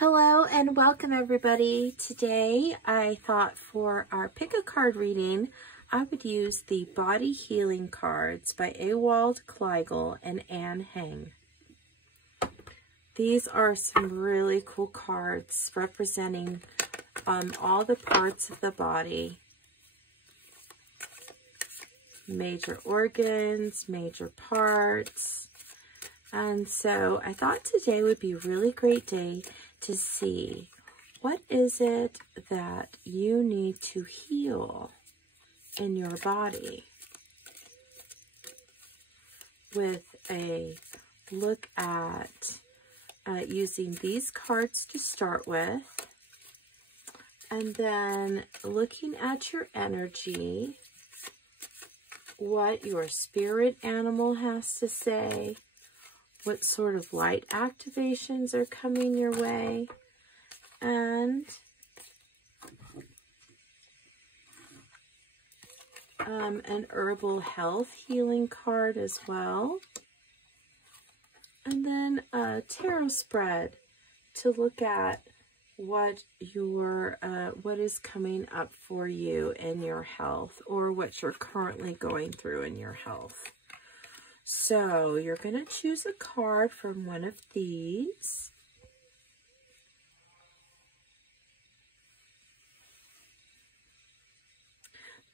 Hello and welcome everybody. Today I thought for our Pickacard reading I would use the Body Healing cards by Ewald Kleigel and Anne Heng. These are some really cool cards representing all the parts of the body. Major organs, major parts. And so I thought today would be a really great day to see what is it that you need to heal in your body with a look at using these cards to start with, and then looking at your energy, what your spirit animal has to say, what sort of light activations are coming your way, and an herbal health healing card as well, and then a tarot spread to look at what is coming up for you in your health, or what you're currently going through in your health. So you're going to choose a card from one of these.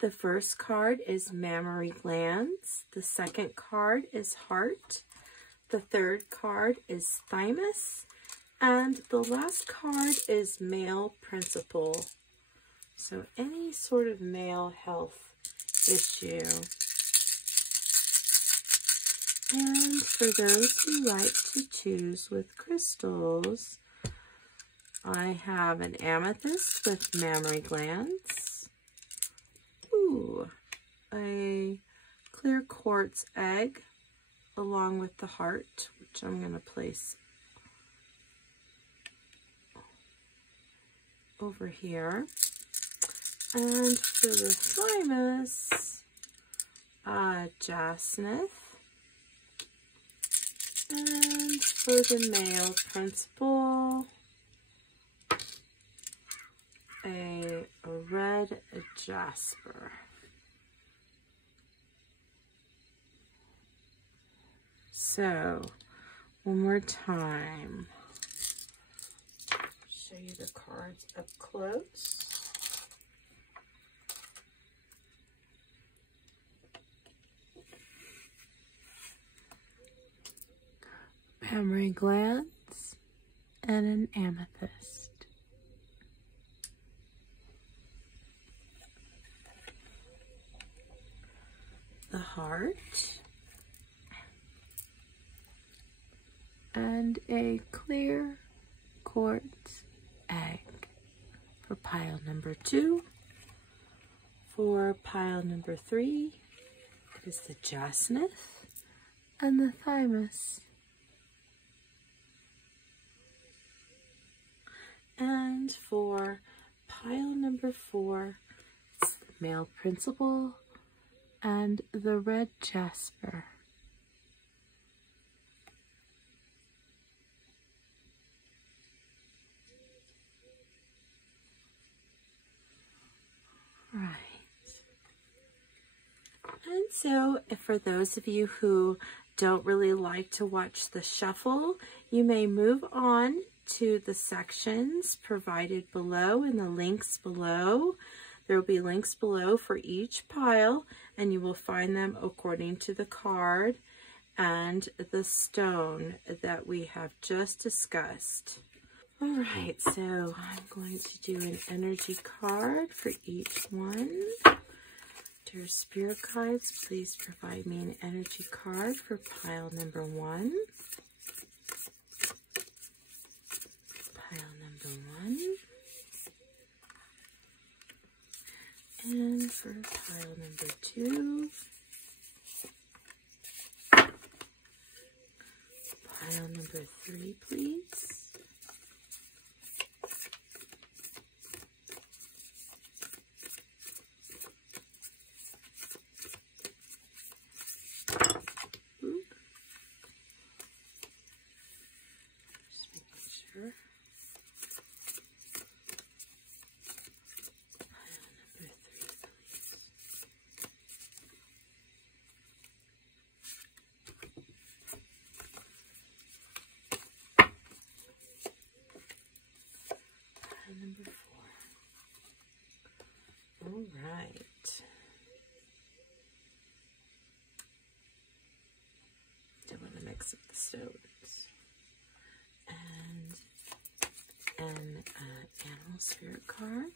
The first card is Mammary, Glands. The second card is Heart. The third card is Thymus. And the last card is Male Principle. So any sort of male health issue. And for those who like to choose with crystals, I have an amethyst with mammary glands. Ooh, a clear quartz egg along with the heart, which I'm going to place over here. And for the thymus, Jacinith. And for the male principle, a red Jasper. So, one more time, show you the cards up close. Mammary glands and an amethyst. The heart and a clear quartz egg for pile number 2. For pile number 3 is the Jacinith and the Thymus. And for pile number 4, it's Male Principle and the red Jasper. Right. And so for those of you who don't really like to watch the shuffle, you may move on to the sections provided below in the links below. There will be links below for each pile, and you will find them according to the card and the stone that we have just discussed. All right, so I'm going to do an energy card for each one. Dear Spirit Guides, please provide me an energy card for pile number 1. Pile number 1. And for pile number 2. Pile number 3, please. Just making sure. right. I want to mix up the stones. And an animal spirit card.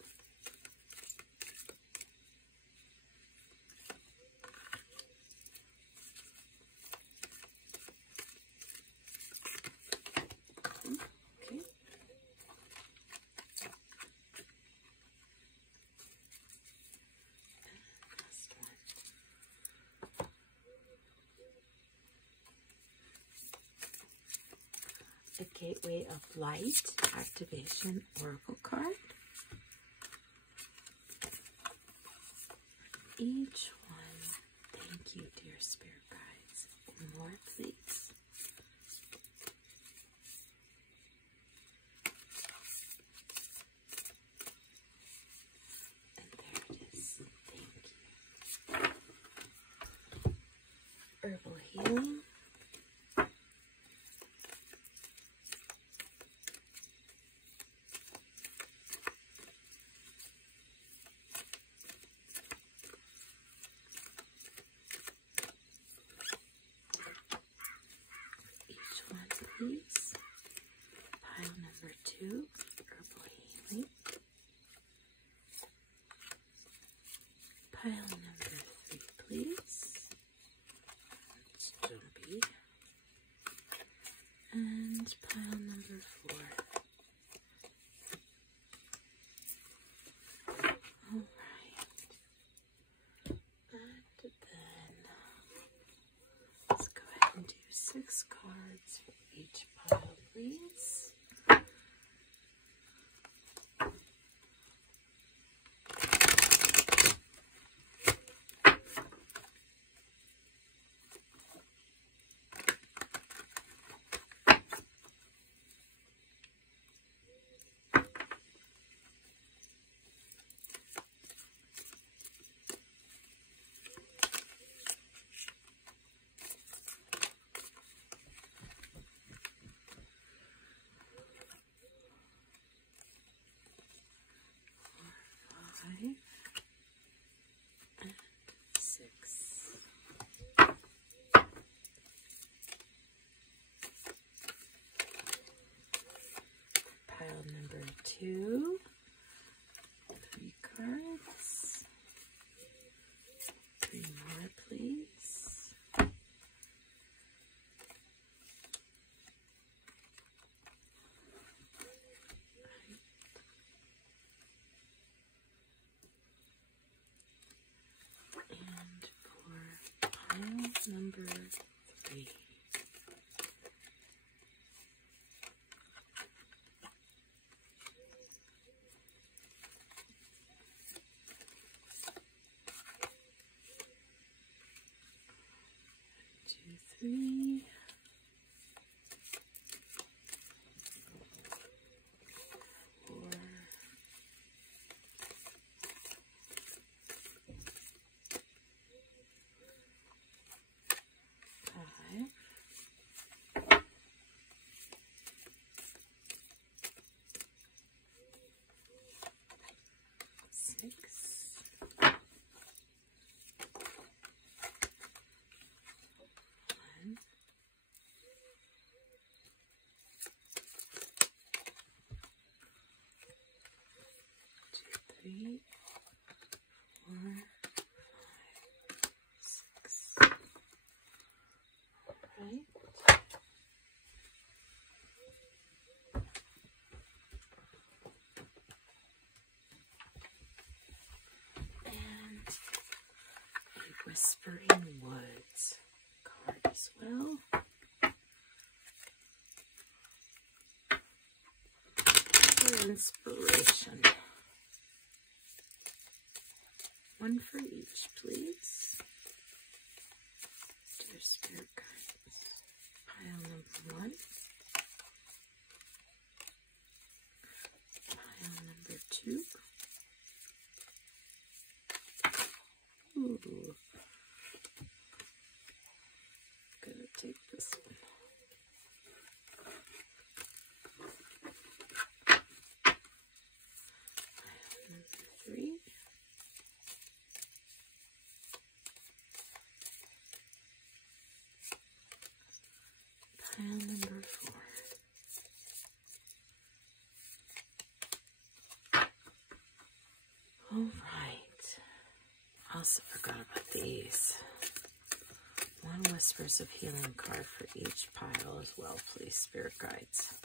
A Gateway of Light Activation Oracle card. Each one, thank you, dear spirit guides. More, please. And there it is. Thank you. Herbal healing. Please. Pile number 2, herbal healing. Pile number 3, please. That's jumpy. And pile number 4. All right. And then let's go ahead and do 6 cards for each pile, please. And 6. Pile number 2, 3 cards. 3 more, please. Number 3. Two, 3. 4. 6. 1. 2, 3, 4, 5, 6. All right. Whispering Woods card as well. For inspiration. 1 for each, please. Dear spirit guides. Pile number 1. Pile number 2. Ooh. Gonna take this one. Pile number 3. also forgot about these. One Whispers of Healing card for each pile as well, please, Spirit Guides.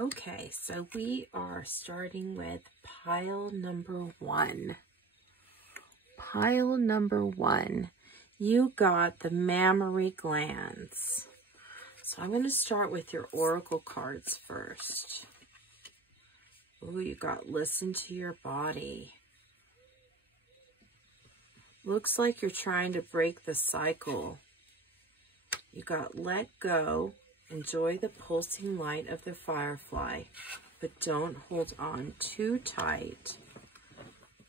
Okay, so we are starting with pile number 1. Pile number 1, you got the Mammary Glands. So I'm going to start with your oracle cards first. Ooh, you got Listen to Your Body. Looks like you're trying to break the cycle. You got Let Go. Enjoy the pulsing light of the firefly, but don't hold on too tight.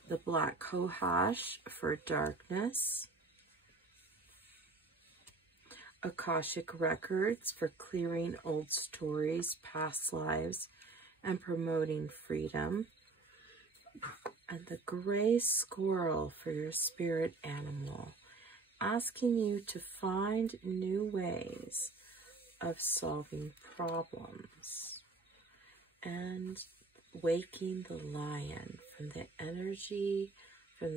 The Black Cohosh for darkness. Akashic Records for clearing old stories, past lives, and promoting freedom. And the Gray Squirrel for your spirit animal, asking you to find new ways of solving problems. And Waking the Lion from the energy, from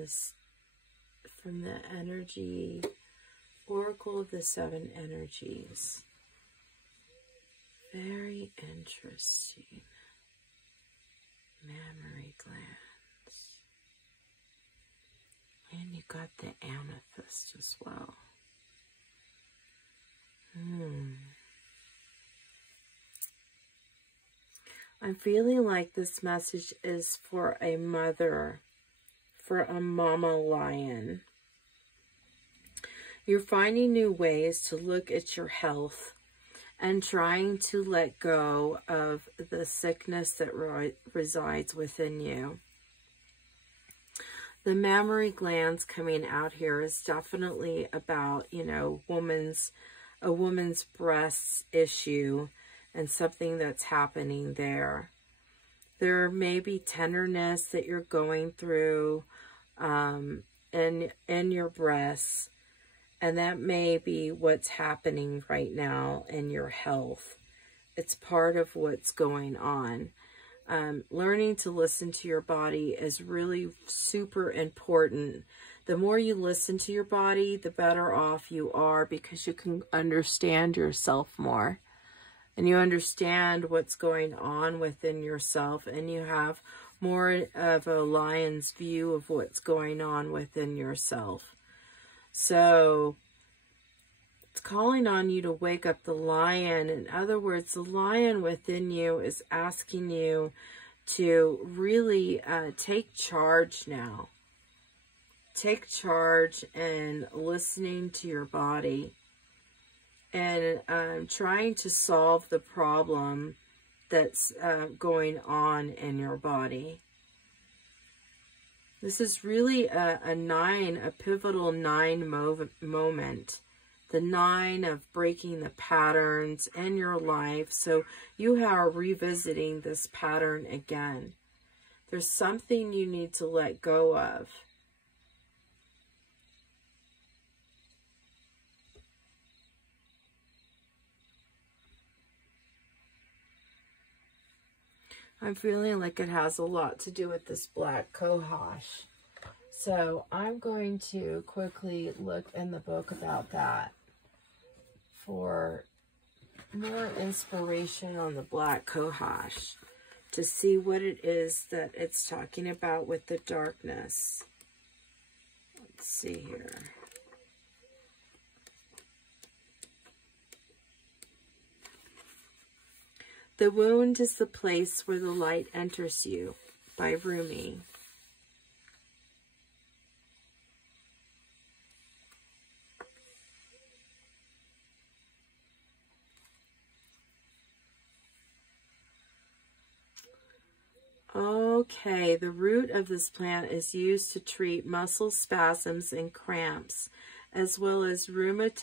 the energy oracle of the 7 energies. Very interesting. Mammary Glands. And you got the Amethyst as well. I'm feeling like this message is for a mother, for a mama lion. You're finding new ways to look at your health and trying to let go of the sickness that resides within you. The Mammary Glands coming out here is definitely about, you know, a woman's breast issue and something that's happening there. There may be tenderness that you're going through in your breasts, and that may be what's happening right now in your health. It's part of what's going on. Learning to listen to your body is really super important. The more you listen to your body, the better off you are, because you can understand yourself more. And you understand what's going on within yourself, and you have more of a lion's view of what's going on within yourself. So it's calling on you to wake up the lion. In other words, the lion within you is asking you to really take charge now. Take charge and listening to your body. And trying to solve the problem that's going on in your body. This is really a pivotal 9 moment. The 9 of breaking the patterns in your life. So you are revisiting this pattern again. There's something you need to let go of. I'm feeling like it has a lot to do with this Black Cohosh. So I'm going to quickly look in the book about that for more inspiration on the Black Cohosh to see what it is that it's talking about with the darkness. Let's see here. The Wound is the Place Where the Light Enters You, by Rumi. Oh Okay, the root of this plant is used to treat muscle spasms and cramps, as well as rheumatic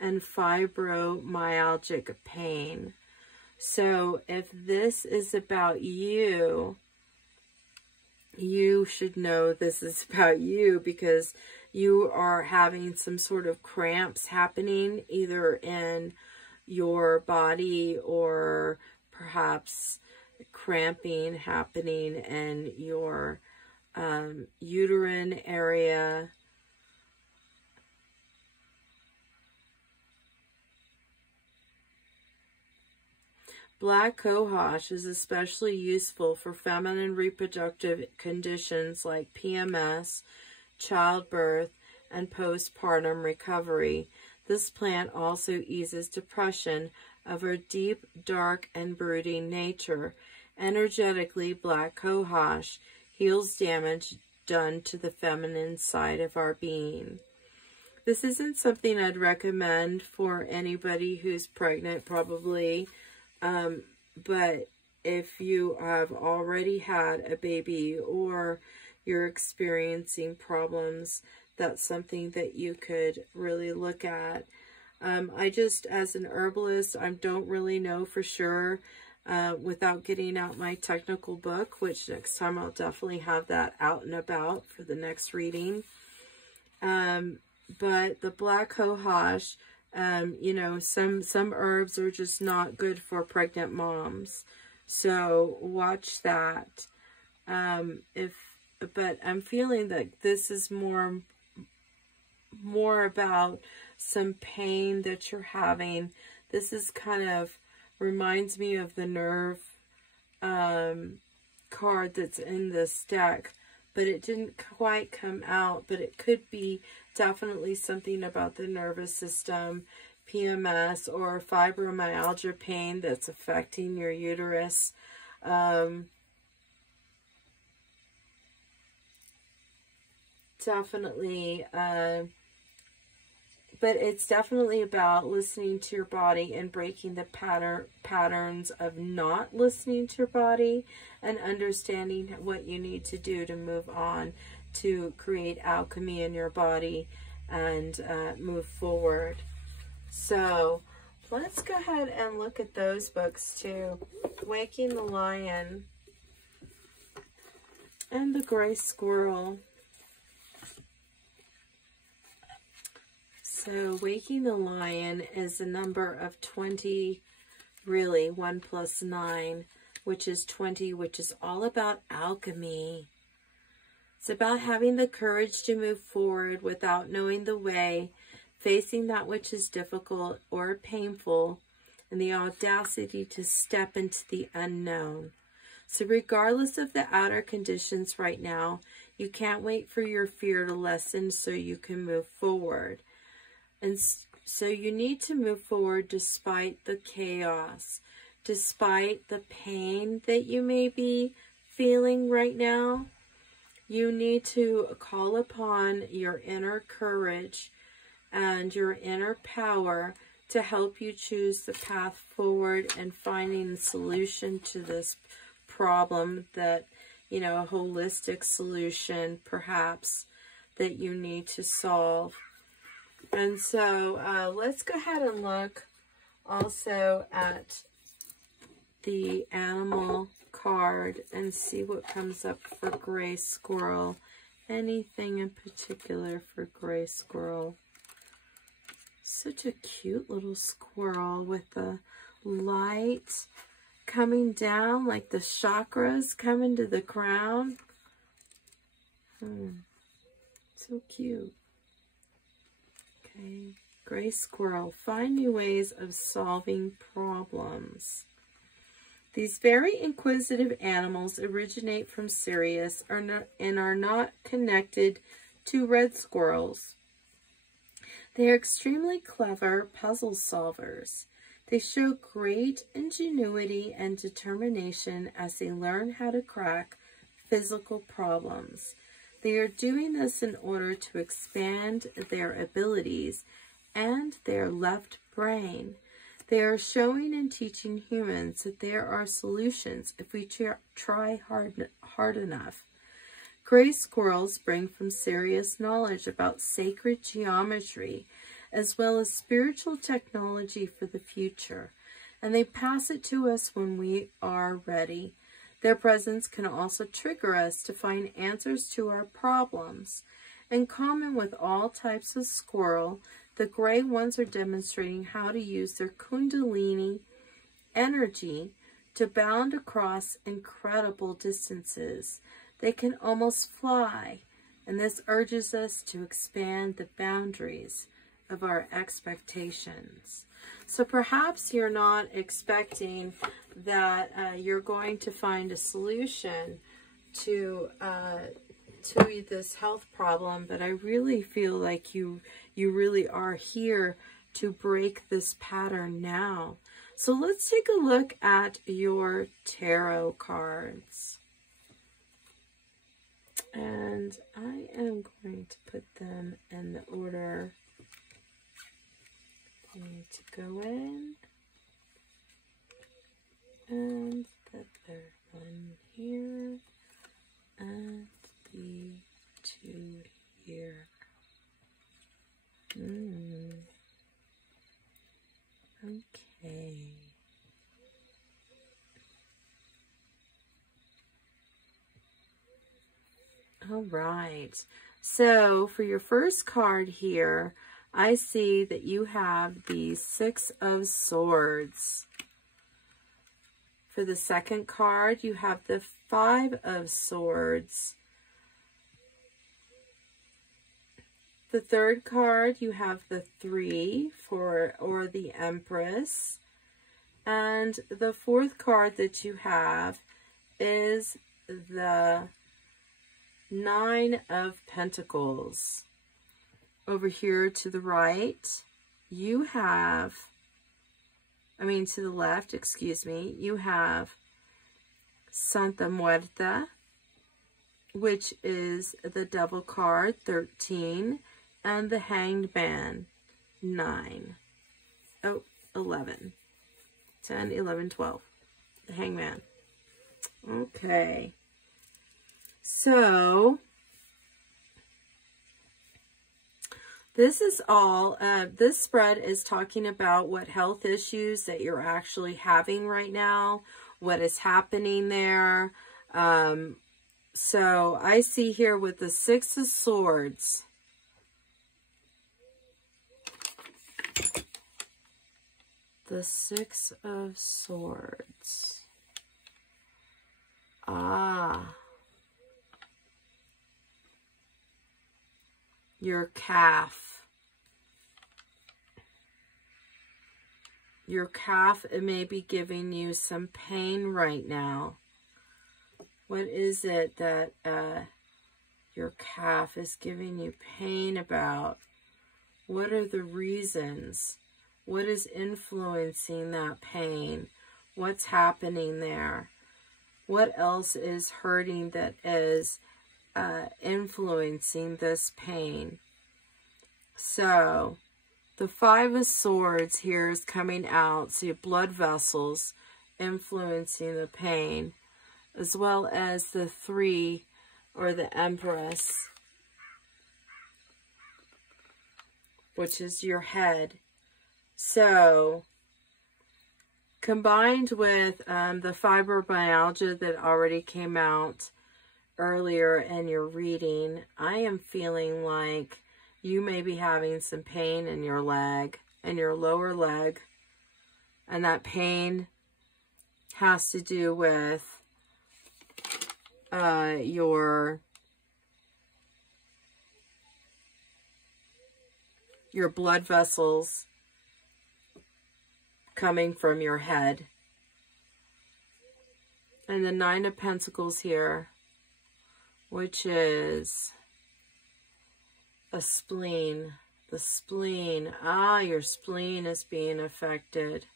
and fibromyalgic pain. So if this is about you, you should know this is about you, because you are having some sort of cramps happening either in your body, or perhaps cramping happening in your uterine area. Black cohosh is especially useful for feminine reproductive conditions like PMS, childbirth, and postpartum recovery. This plant also eases depression of a deep, dark, and brooding nature. Energetically, black cohosh heals damage done to the feminine side of our being. This isn't something I'd recommend for anybody who's pregnant, probably. But if you have already had a baby or you're experiencing problems, that's something that you could really look at. I just, as an herbalist, I don't really know for sure without getting out my technical book, which next time I'll definitely have that out and about for the next reading. But the black cohosh, you know, some herbs are just not good for pregnant moms. So watch that. But I'm feeling that this is more about some pain that you're having. This is kind of reminds me of the nerve card that's in this deck, but it didn't quite come out. But it could be definitely something about the nervous system, PMS, or fibromyalgia pain that's affecting your uterus. Definitely, but it's definitely about listening to your body and breaking the patterns of not listening to your body, and understanding what you need to do to move on to create alchemy in your body and move forward. So let's go ahead and look at those books too. Waking the Lion and the Gray Squirrel. So Waking the Lion is a number of 20, really 1 plus 9, which is 20, which is all about alchemy. It's about having the courage to move forward without knowing the way, facing that which is difficult or painful, and the audacity to step into the unknown. So regardless of the outer conditions right now, you can't wait for your fear to lessen so you can move forward. And so you need to move forward despite the chaos, despite the pain that you may be feeling right now. You need to call upon your inner courage and your inner power to help you choose the path forward and finding a solution to this problem that, you know, a holistic solution perhaps that you need to solve. And so let's go ahead and look also at the animal card and see what comes up for Gray Squirrel. Anything in particular for Gray Squirrel? Such a cute little squirrel with the light coming down, like the chakras coming to the crown. So cute. Okay, Gray Squirrel, find new ways of solving problems. These very inquisitive animals originate from Sirius and are not connected to red squirrels. They are extremely clever puzzle solvers. They show great ingenuity and determination as they learn how to crack physical problems. They are doing this in order to expand their abilities and their left brain. They are showing and teaching humans that there are solutions if we try hard enough. Gray squirrels bring from serious knowledge about sacred geometry as well as spiritual technology for the future, and they pass it to us when we are ready. Their presence can also trigger us to find answers to our problems. In common with all types of squirrel, the gray ones are demonstrating how to use their kundalini energy to bound across incredible distances. They can almost fly, and this urges us to expand the boundaries of our expectations. So perhaps you're not expecting that you're going to find a solution to this health problem, but I really feel like you really are here to break this pattern now. So let's take a look at your tarot cards. And I am going to put them in the order they need to go in. And the third one here. And the two here. Okay. All right. So for your first card here, I see that you have the Six of Swords. For the second card, you have the Five of Swords. The third card, you have the Three or the Empress. And the fourth card that you have is the Nine of Pentacles. Over here to the right, you have, to the left, excuse me, you have Santa Muerta, which is the Devil card, 13, and the Hanged Man, 9. Oh, 11. 10, 11, 12. The Hangman. Okay. So, this is all, this spread is talking about what health issues that you're actually having right now, what is happening there. So I see here with the Six of Swords, the Six of Swords. Your calf. Your calf, it may be giving you some pain right now. What is it that your calf is giving you pain about? What are the reasons? What is influencing that pain? What's happening there? What else is hurting that is influencing this pain? So the Five of Swords here is coming out. So your blood vessels influencing the pain, as well as the Three or the Empress, which is your head. So combined with the fibromyalgia that already came out earlier in your reading, I am feeling like you may be having some pain in your leg, in your lower leg, and that pain has to do with your blood vessels coming from your head. And the Nine of Pentacles here, which is a spleen. The spleen. Your spleen is being affected.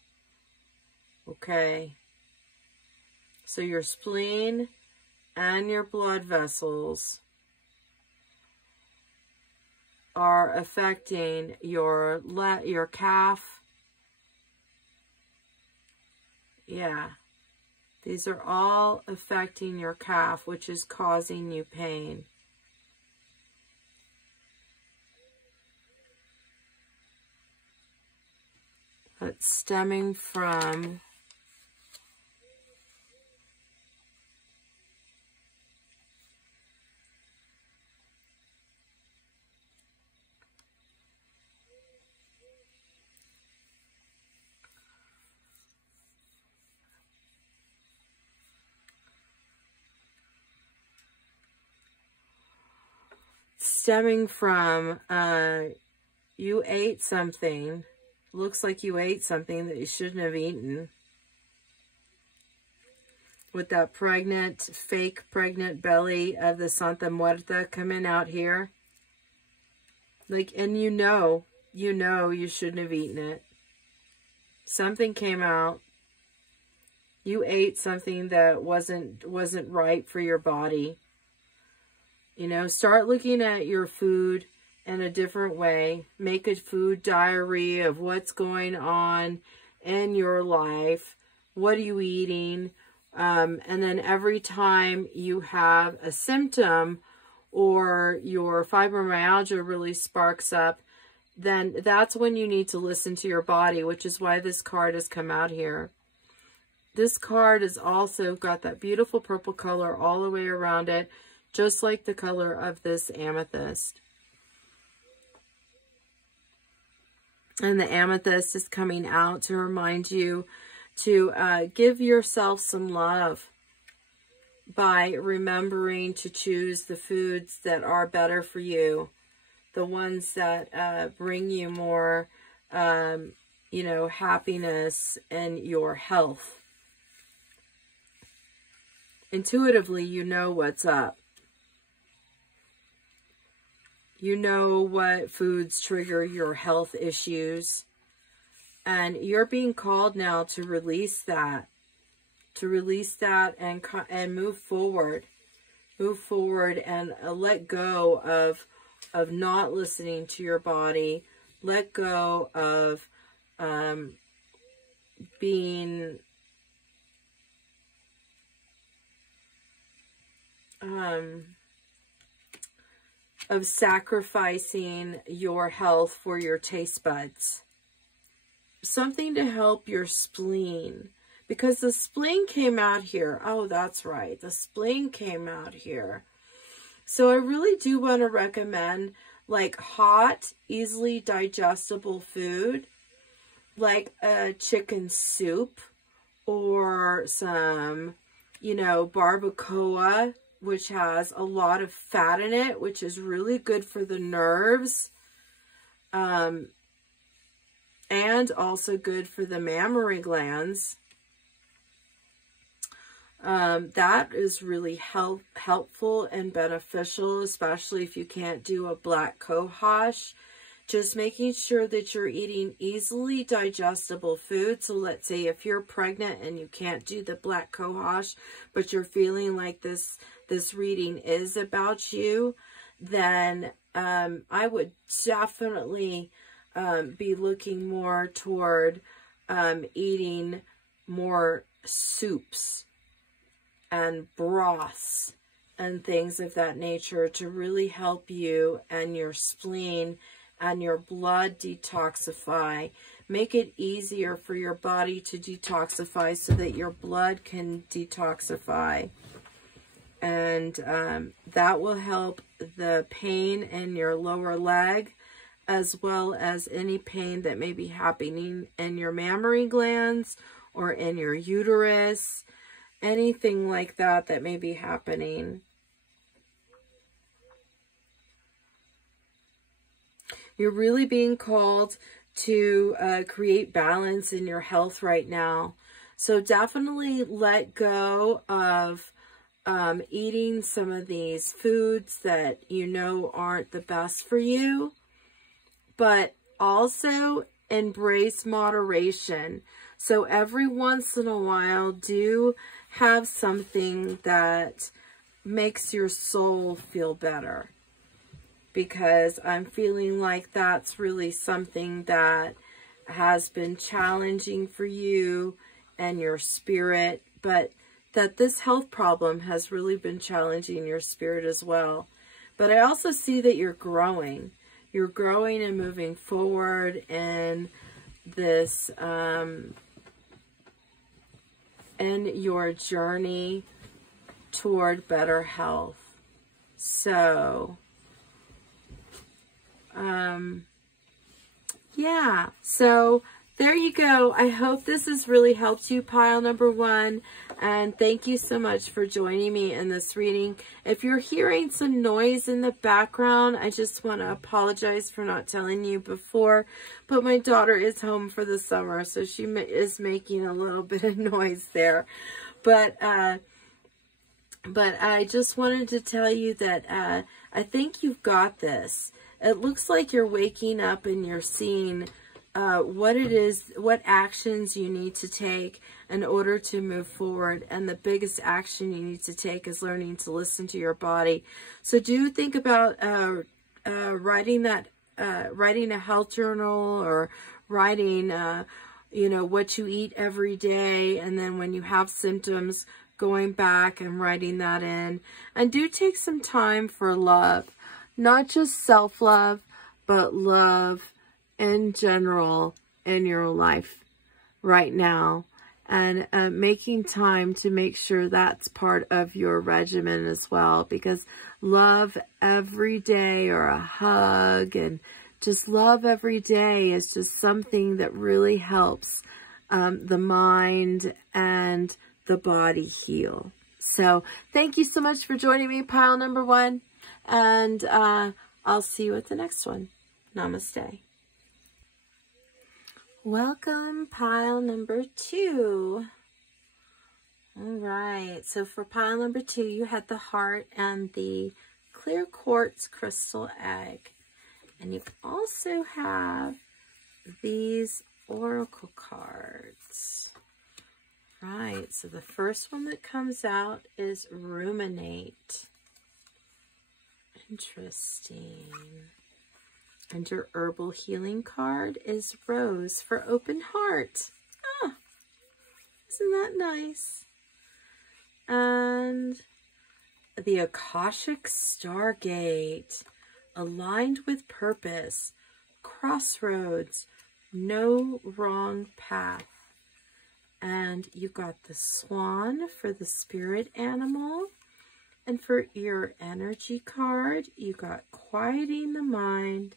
Okay. So your spleen and your blood vessels are affecting your calf Yeah. These are all affecting your calf, which is causing you pain. But stemming from you ate something. Looks like you ate something that you shouldn't have eaten. With that fake pregnant belly of the Santa Muerta coming out here. Like, and you know you shouldn't have eaten it. Something came out. You ate something that wasn't right for your body. You know, start looking at your food in a different way. Make a food diary of what's going on in your life. What are you eating? And then every time you have a symptom or your fibromyalgia really sparks up, then that's when you need to listen to your body, which is why this card has come out here. This card has also got that beautiful purple color all the way around it, just like the color of this amethyst. And the amethyst is coming out to remind you to give yourself some love by remembering to choose the foods that are better for you, the ones that bring you more, you know, happiness and your health. Intuitively, you know what's up. You know what foods trigger your health issues. And you're being called now to release that. To release that and move forward. Move forward and let go of not listening to your body. Let go of being... of sacrificing your health for your taste buds. Something to help your spleen. Because the spleen came out here. Oh, that's right. The spleen came out here. So I really do want to recommend like hot, easily digestible food. Like a chicken soup. Or some, you know, barbacoa, which has a lot of fat in it, which is really good for the nerves. And also good for the mammary glands. That is really helpful and beneficial, especially if you can't do a black cohosh. Just making sure that you're eating easily digestible food. So let's say if you're pregnant and you can't do the black cohosh, but you're feeling like this reading is about you, then I would definitely be looking more toward eating more soups and broths and things of that nature to really help you and your spleen and your blood detoxify. Make it easier for your body to detoxify so that your blood can detoxify. And that will help the pain in your lower leg, as well as any pain that may be happening in your mammary glands or in your uterus, anything like that that may be happening. You're really being called to create balance in your health right now. So definitely let go of eating some of these foods that you know aren't the best for you, but also embrace moderation. So every once in a while, do have something that makes your soul feel better, because I'm feeling like that's really something that has been challenging for you and your spirit, but that this health problem has really been challenging your spirit as well. But I also see that you're growing. You're growing and moving forward in this, in your journey toward better health. So, yeah, so there you go. I hope this has really helped you, pile number 1. And thank you so much for joining me in this reading. If you're hearing some noise in the background, I just want to apologize for not telling you before. But my daughter is home for the summer, so she is making a little bit of noise there. But I just wanted to tell you that I think you've got this. It looks like you're waking up and you're seeing what it is, what actions you need to take in order to move forward. And the biggest action you need to take is learning to listen to your body. So do think about writing a health journal, or writing, you know, what you eat every day. And then when you have symptoms, going back and writing that in. And do take some time for love, not just self-love, but love in general in your life right now, and making time to make sure that's part of your regimen as well, because love every day, or a hug, and just love every day is just something that really helps the mind and the body heal. So thank you so much for joining me, pile number 1, and I'll see you at the next one. Namaste. Welcome, pile number 2. All right, so for pile number 2, you had the heart and the clear quartz crystal egg. And you also have these oracle cards. Right, so the first one that comes out is ruminate. Interesting. And your herbal healing card is rose for open heart. Ah, isn't that nice? And the Akashic Stargate, aligned with purpose, crossroads, no wrong path. And you got the swan for the spirit animal. And for your energy card, you got quieting the mind.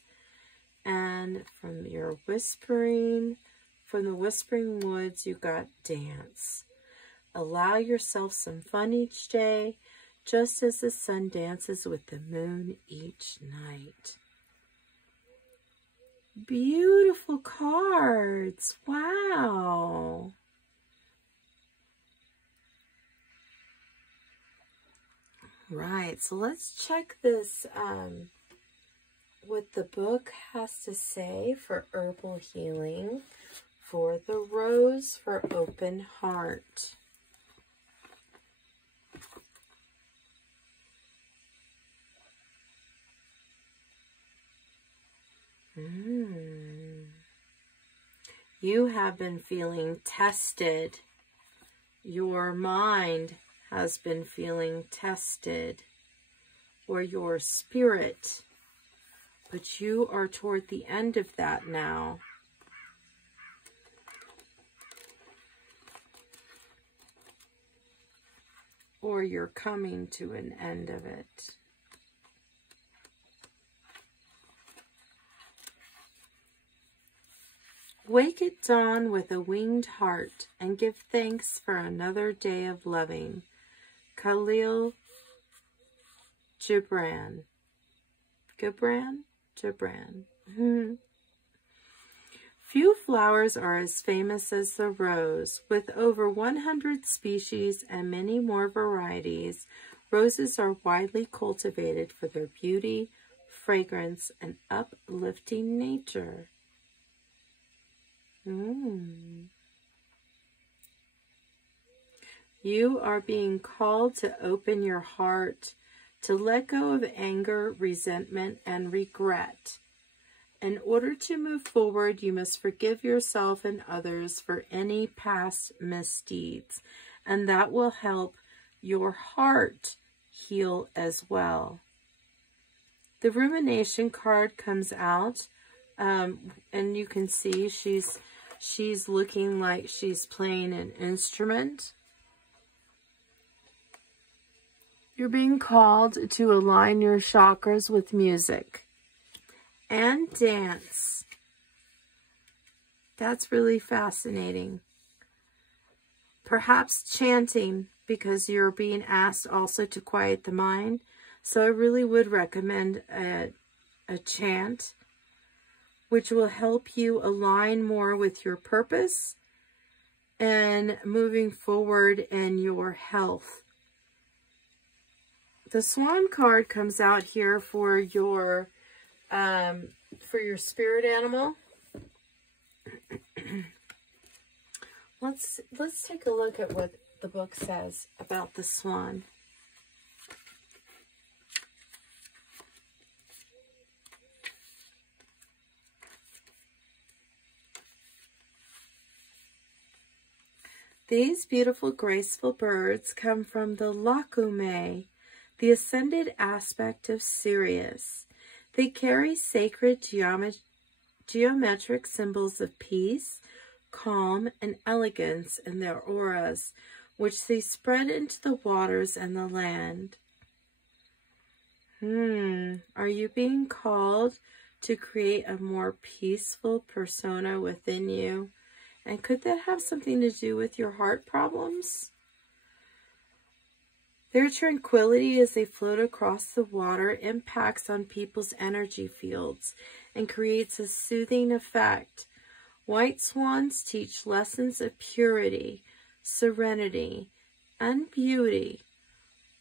And from your whispering, from the whispering woods, you got dance. Allow yourself some fun each day, just as the sun dances with the moon each night. Beautiful cards. Wow. Right, so let's check this, what the book has to say for herbal healing for the rose for open heart. You have been feeling tested. Your mind has been feeling tested, or your spirit. But you are toward the end of that now. Or you're coming to an end of it. Wake at dawn with a winged heart and give thanks for another day of loving. Khalil Gibran. Gibran. Few flowers are as famous as the rose. With over 100 species and many more varieties, roses are widely cultivated for their beauty, fragrance, and uplifting nature. You are being called to open your heart, to let go of anger, resentment, and regret, In order to move forward, you must forgive yourself and others for any past misdeeds, and that will help your heart heal as well. The rumination card comes out, and you can see she's looking like she's playing an instrument. You're being called to align your chakras with music and dance. That's really fascinating. Perhaps chanting, because you're being asked also to quiet the mind. So I really would recommend a chant, which will help you align more with your purpose and moving forward in your health. The Swan card comes out here for your spirit animal. Let's take a look at what the book says about the swan. These beautiful, graceful birds come from the Lacumae, the ascended aspect of Sirius. They carry sacred geometric symbols of peace, calm, and elegance in their auras, which they spread into the waters and the land. Are you being called to create a more peaceful persona within you? And could that have something to do with your heart problems? Their tranquility as they float across the water impacts on people's energy fields and creates a soothing effect. White swans teach lessons of purity, serenity, and beauty,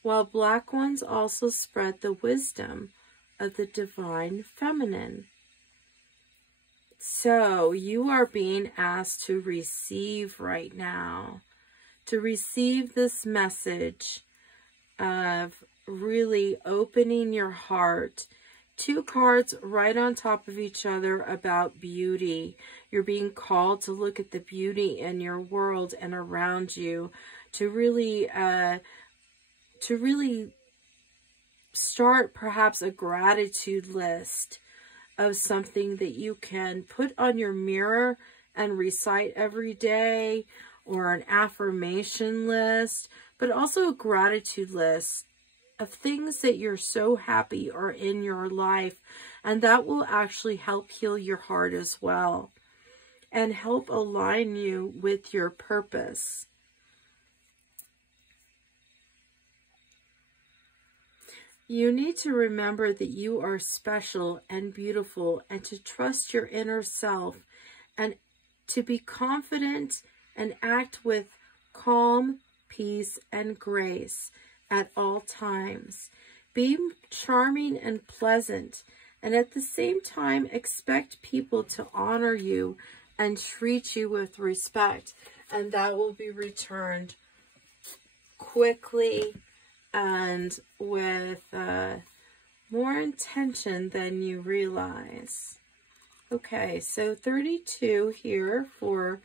while black ones also spread the wisdom of the divine feminine. So you are being asked to receive right now, to receive this message of really opening your heart. Two cards right on top of each other about beauty. You're being called to look at the beauty in your world and around you, to really start perhaps a gratitude list of something that you can put on your mirror and recite every day, or an affirmation list, but also a gratitude list of things that you're so happy are in your life, and that will actually help heal your heart as well and help align you with your purpose. You need to remember that you are special and beautiful, and to trust your inner self, and to be confident and act with calm, peace, and grace at all times. Be charming and pleasant, and at the same time expect people to honor you and treat you with respect, and that will be returned quickly and with more intention than you realize. Okay, so 32 here for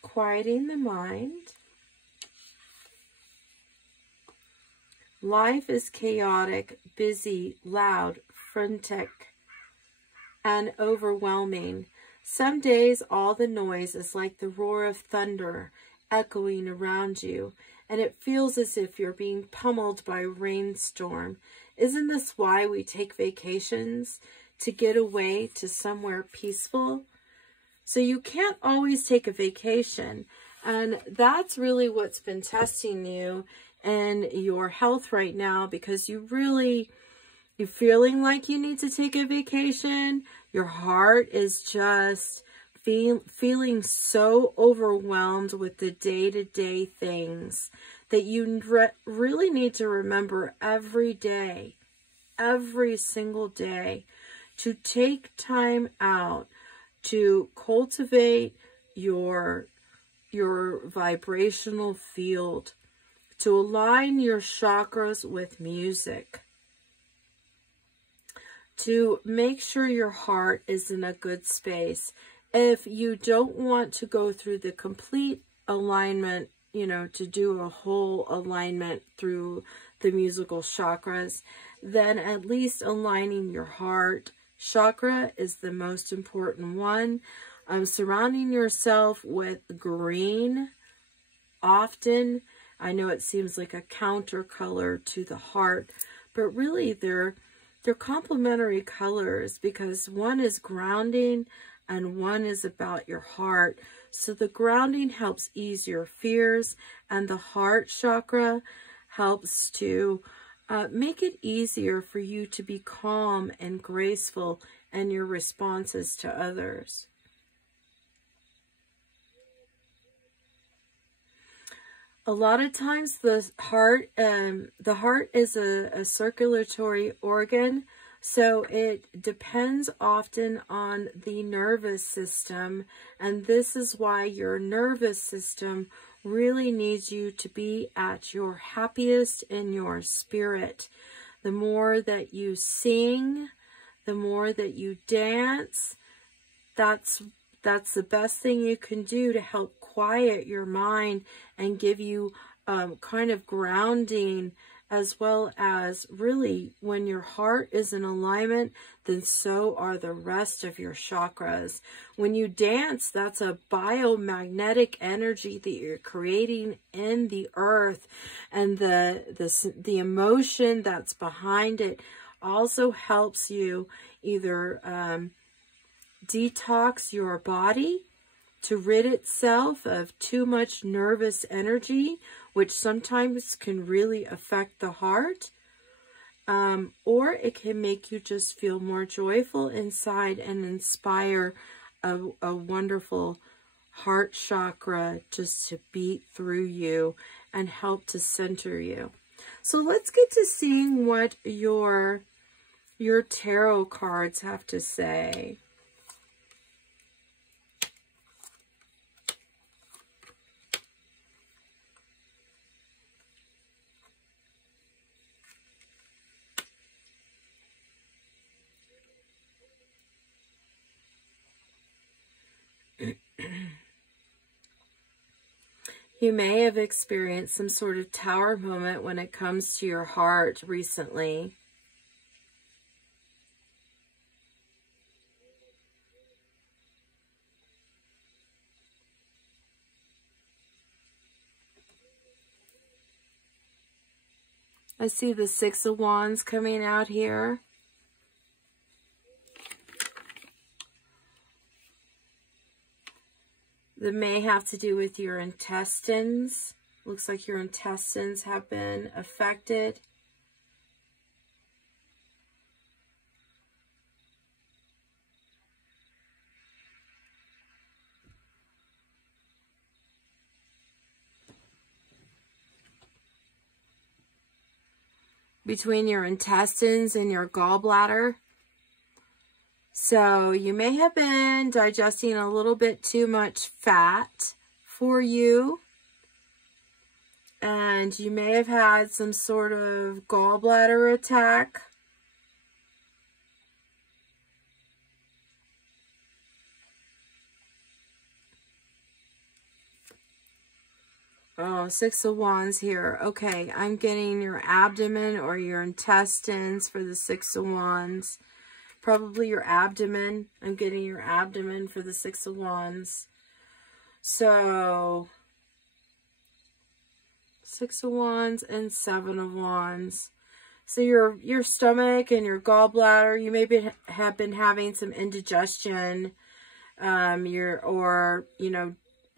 quieting the mind. Life is chaotic, busy, loud, frantic, and overwhelming. Some days all the noise is like the roar of thunder echoing around you, and it feels as if you're being pummeled by a rainstorm. Isn't this why we take vacations? To get away to somewhere peaceful? So you can't always take a vacation, and that's really what's been testing you and your health right now, because you're feeling like you need to take a vacation. Your heart is just feeling so overwhelmed with the day-to-day things that you really need to remember every day, every single day, to take time out to cultivate your vibrational field, to align your chakras with music. to make sure your heart is in a good space. If you don't want to go through the complete alignment, you know, to do a whole alignment through the musical chakras, then at least aligning your heart chakra is the most important one. Surrounding yourself with green often. I know it seems like a counter color to the heart, but really they're complementary colors, because one is grounding and one is about your heart. So the grounding helps ease your fears, and the heart chakra helps to make it easier for you to be calm and graceful in your responses to others. A lot of times the heart is a circulatory organ, so it depends often on the nervous system, and this is why your nervous system really needs you to be at your happiest in your spirit. The more that you sing, the more that you dance, that's the best thing you can do to help quiet your mind and give you kind of grounding, as well as really when your heart is in alignment, then so are the rest of your chakras. When you dance, that's a biomagnetic energy that you're creating in the earth, and the emotion that's behind it also helps you either detox your body to rid itself of too much nervous energy, which sometimes can really affect the heart, or it can make you just feel more joyful inside and inspire a wonderful heart chakra just to beat through you and help to center you. So let's get to seeing what your tarot cards have to say. You may have experienced some sort of tower moment when it comes to your heart recently. I see the Six of Wands coming out here. That may have to do with your intestines. Looks like your intestines have been affected. Between your intestines and your gallbladder. So you may have been digesting a little bit too much fat for you. And you may have had some sort of gallbladder attack. Oh, Six of Wands here. Okay, I'm getting your abdomen or your intestines for the Six of Wands. Probably your abdomen. I'm getting your abdomen for the Six of Wands. So, Six of Wands and Seven of Wands. So your stomach and your gallbladder, you maybe have been having some indigestion, or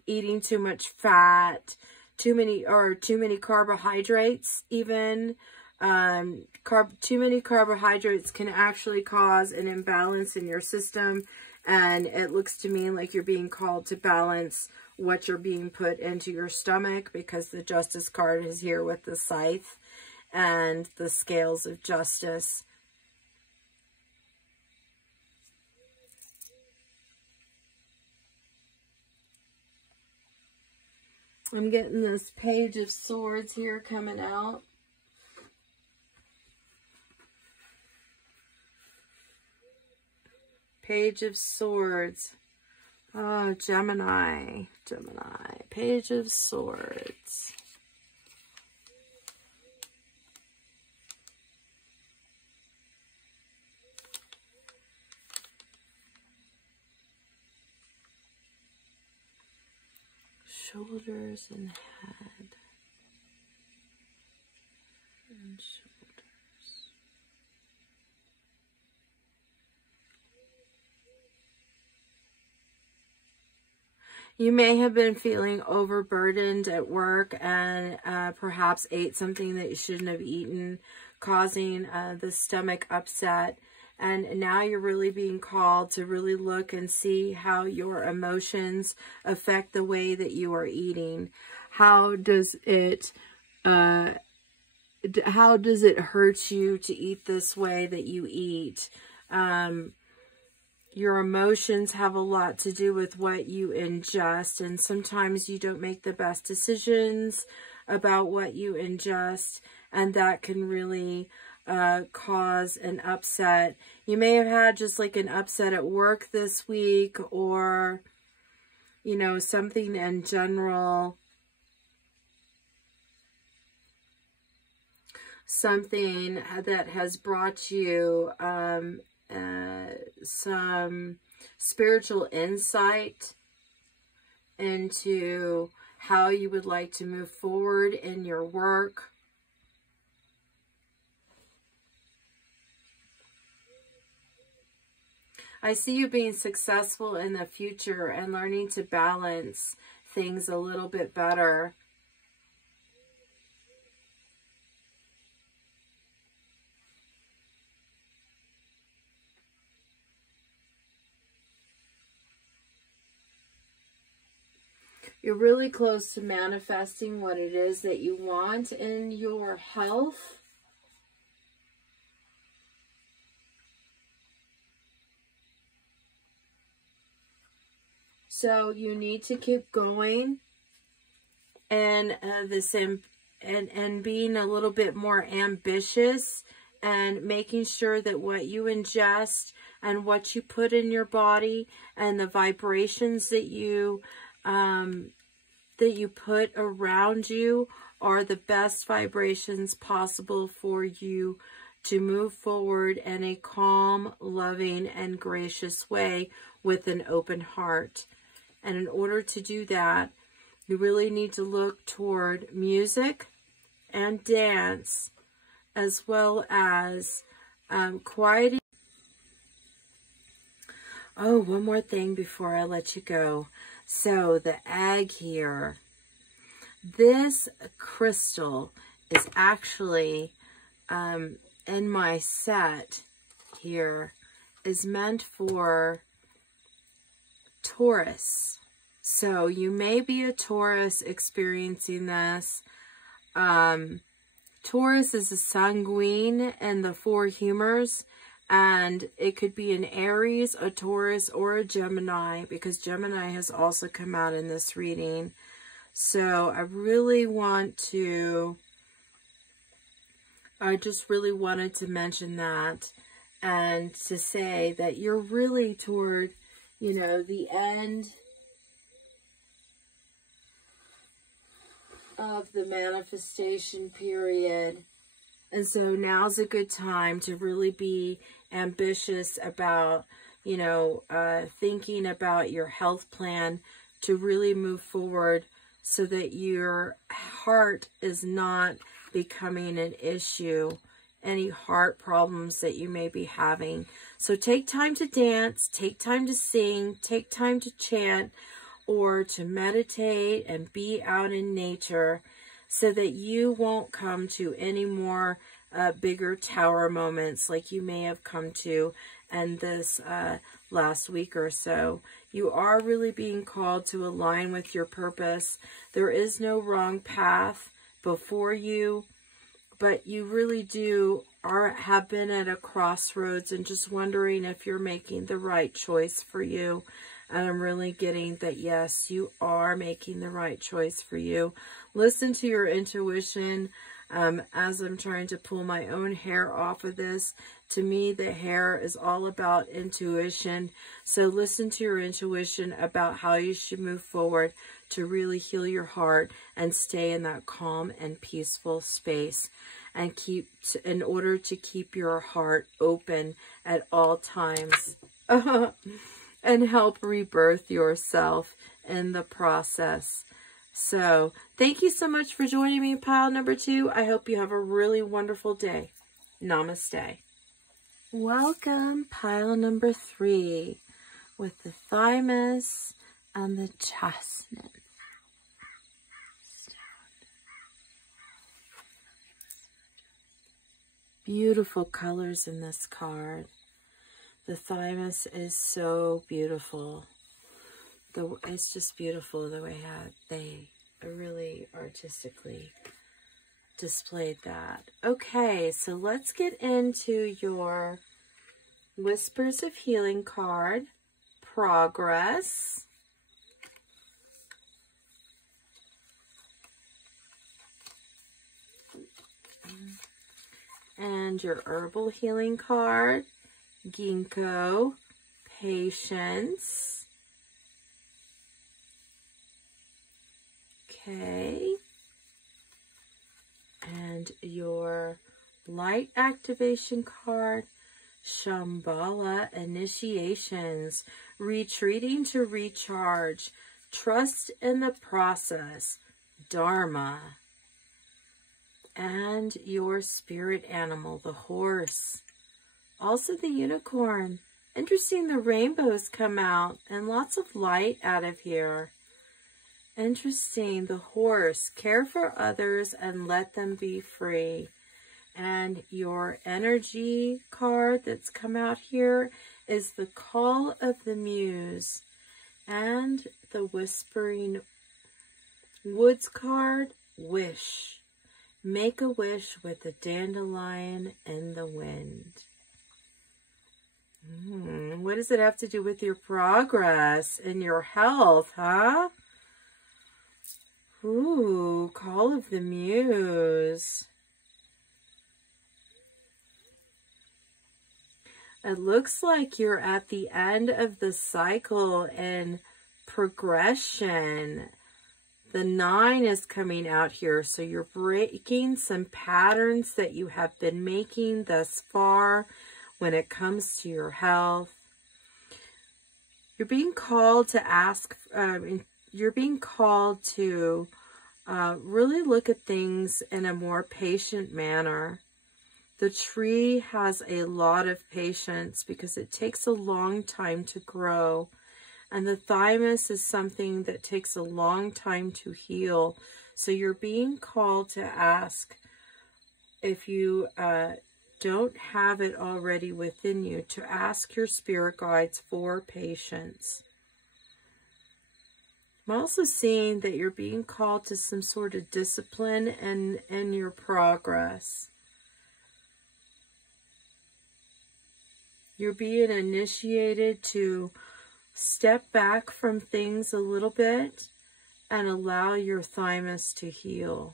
eating too much fat, too many carbohydrates even. Too many carbohydrates can actually cause an imbalance in your system, and it looks to me like you're being called to balance what you're being put into your stomach, because the Justice card is here with the scythe and the scales of justice. I'm getting this Page of Swords here coming out. Page of Swords. Oh, Gemini. Page of Swords. Shoulders and head. And shoulders. You may have been feeling overburdened at work and perhaps ate something that you shouldn't have eaten, causing the stomach upset. And now you're really being called to really look and see how your emotions affect the way that you are eating. How does it hurt you to eat this way that you eat? Your emotions have a lot to do with what you ingest, and sometimes you don't make the best decisions about what you ingest, and that can really cause an upset. You may have had just like an upset at work this week, or, you know, something in general. Something that has brought you some spiritual insight into how you would like to move forward in your work. I see you being successful in the future and learning to balance things a little bit better. You're really close to manifesting what it is that you want in your health. So you need to keep going and and being a little bit more ambitious and making sure that what you ingest and what you put in your body and the vibrations that you put around you are the best vibrations possible for you to move forward in a calm, loving, and gracious way with an open heart. And in order to do that, you really need to look toward music and dance, as well as quieting. Oh, one more thing before I let you go. So the egg here, this crystal is actually in my set here, is meant for Taurus. So you may be a Taurus experiencing this. Taurus is a sanguine in the four humors, and it could be an Aries, a Taurus, or a Gemini, because Gemini has also come out in this reading. So I just really wanted to mention that, and to say that you're really toward, you know, the end of the manifestation period. And so now's a good time to really be ambitious about, you know, thinking about your health plan to really move forward so that your heart is not becoming an issue, any heart problems that you may be having. So take time to dance, take time to sing, take time to chant, or to meditate and be out in nature, so that you won't come to any more bigger tower moments like you may have come to in this last week or so. You are really being called to align with your purpose. There is no wrong path before you, but you really have been at a crossroads and just wondering if you're making the right choice for you. And I'm really getting that, yes, you are making the right choice for you. Listen to your intuition. As I'm trying to pull my own hair off of this, to me, the hair is all about intuition. So listen to your intuition about how you should move forward to really heal your heart and stay in that calm and peaceful space, and in order to keep your heart open at all times and help rebirth yourself in the process. So thank you so much for joining me, pile number 2. I hope you have a really wonderful day. Namaste. Welcome, pile number 3, with the Thymus and the Jacinith. Beautiful colors in this card. The Thymus is so beautiful. It's just beautiful the way they really artistically displayed that. Okay, so let's get into your Whispers of Healing card, Progress. And your Herbal Healing card, Ginkgo, Patience. Okay. And your Light Activation card, Shambhala, Initiations, Retreating to Recharge, Trust in the Process, Dharma. And your Spirit Animal, the Horse. Also the Unicorn. Interesting, the rainbows come out and lots of light out of here. Interesting, the Horse. Care for others and let them be free. And your energy card that's come out here is the Call of the Muse. And the Whispering Woods card, Wish. Make a wish with a dandelion in the wind. What does it have to do with your progress and your health, huh? Ooh, Call of the Muse. It looks like you're at the end of the cycle and progression. The 9 is coming out here, so you're breaking some patterns that you have been making thus far when it comes to your health. You're being called to ask, you're being called to really look at things in a more patient manner. The tree has a lot of patience because it takes a long time to grow. And the Thymus is something that takes a long time to heal. So you're being called to ask, if you don't have it already within you, to ask your spirit guides for patience. I'm also seeing that you're being called to some sort of discipline in your progress. You're being initiated to step back from things a little bit and allow your Thymus to heal.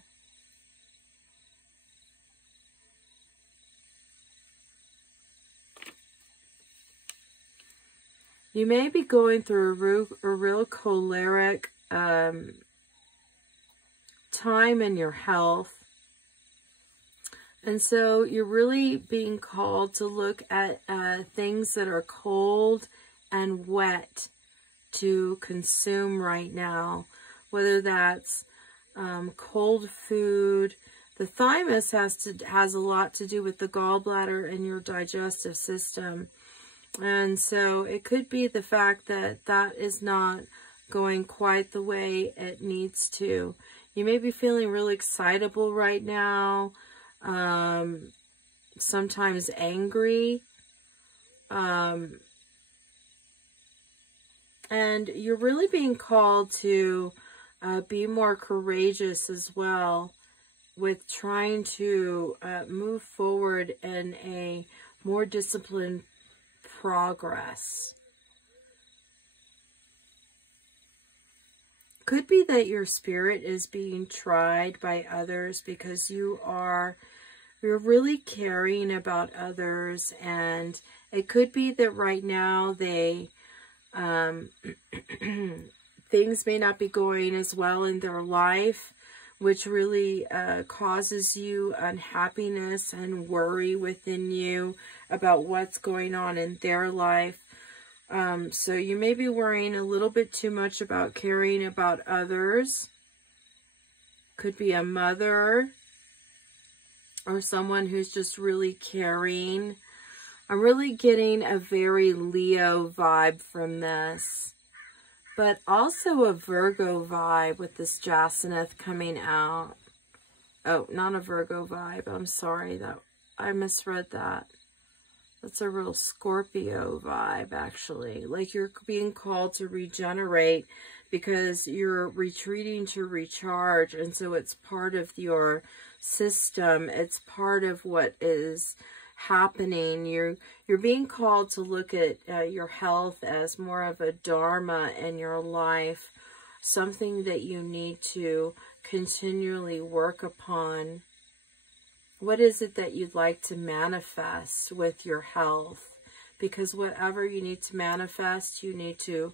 You may be going through a real choleric time in your health. And so you're really being called to look at things that are cold and wet to consume right now, whether that's cold food. The Thymus has a lot to do with the gallbladder and your digestive system. And so it could be the fact that that is not going quite the way it needs to. You may be feeling really excitable right now, sometimes angry, and you're really being called to be more courageous as well with trying to move forward in a more disciplined progress. Could be that your spirit is being tried by others because you're really caring about others, and it could be that right now they things may not be going as well in their life, which really causes you unhappiness and worry within you about what's going on in their life. So you may be worrying a little bit too much about caring about others. Could be a mother or someone who's just really caring. I'm really getting a very Leo vibe from this, but also a Virgo vibe with this Jacinith coming out. Oh, not a Virgo vibe. I'm sorry, that I misread that. That's a real Scorpio vibe, actually. Like you're being called to regenerate because you're retreating to recharge. And so it's part of your system. It's part of what is happening. You're being called to look at your health as more of a dharma in your life. Something that you need to continually work upon. What is it that you'd like to manifest with your health? Because whatever you need to manifest, you need to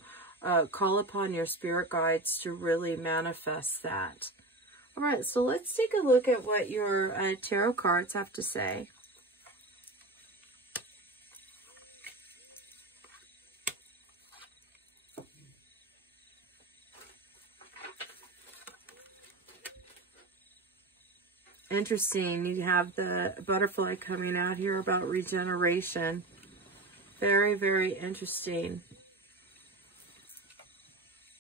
call upon your spirit guides to really manifest that. All right, so let's take a look at what your tarot cards have to say. Interesting. You have the butterfly coming out here about regeneration. Very, very interesting.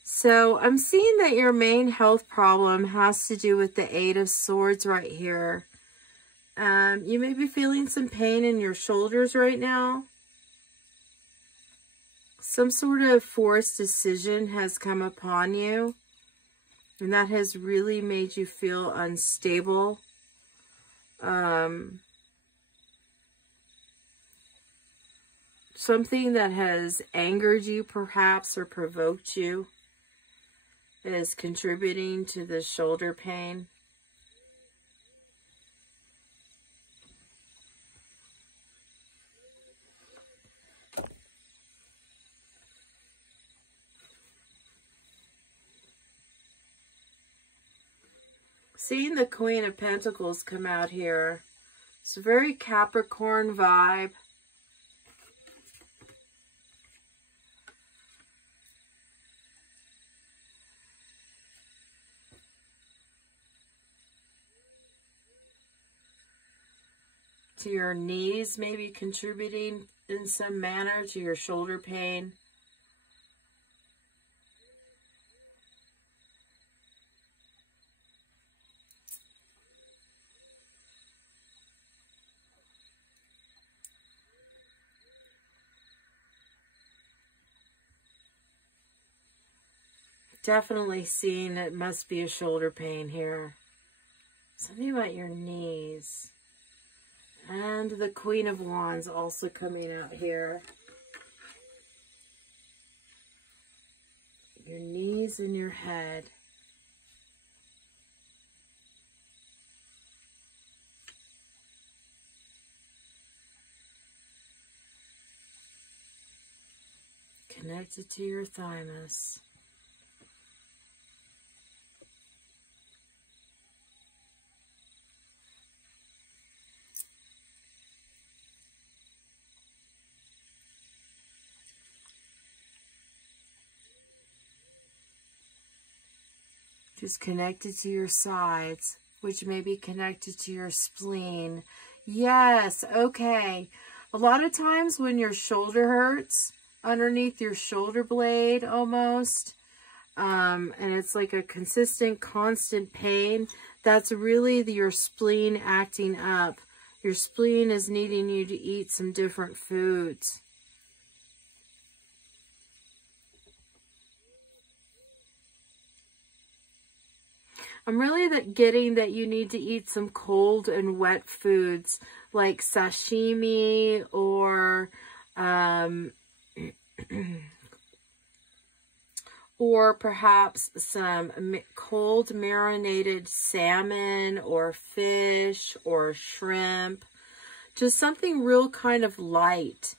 So I'm seeing that your main health problem has to do with the Eight of Swords right here. You may be feeling some pain in your shoulders right now. Some sort of forced decision has come upon you, and that has really made you feel unstable. Something that has angered you perhaps or provoked you is contributing to the shoulder pain. Seeing the Queen of Pentacles come out here. It's a very Capricorn vibe. To your knees, maybe contributing in some manner to your shoulder pain. Definitely seeing it must be a shoulder pain here. Something about your knees. And the Queen of Wands also coming out here. Your knees and your head. Connected to your thymus. Just connected to your sides, which may be connected to your spleen. Yes, okay. A lot of times when your shoulder hurts, underneath your shoulder blade almost, and it's like a consistent, constant pain, that's really your spleen acting up. Your spleen is needing you to eat some different foods. I'm really getting that you need to eat some cold and wet foods like sashimi or or perhaps some cold marinated salmon or fish or shrimp. Just something real kind of light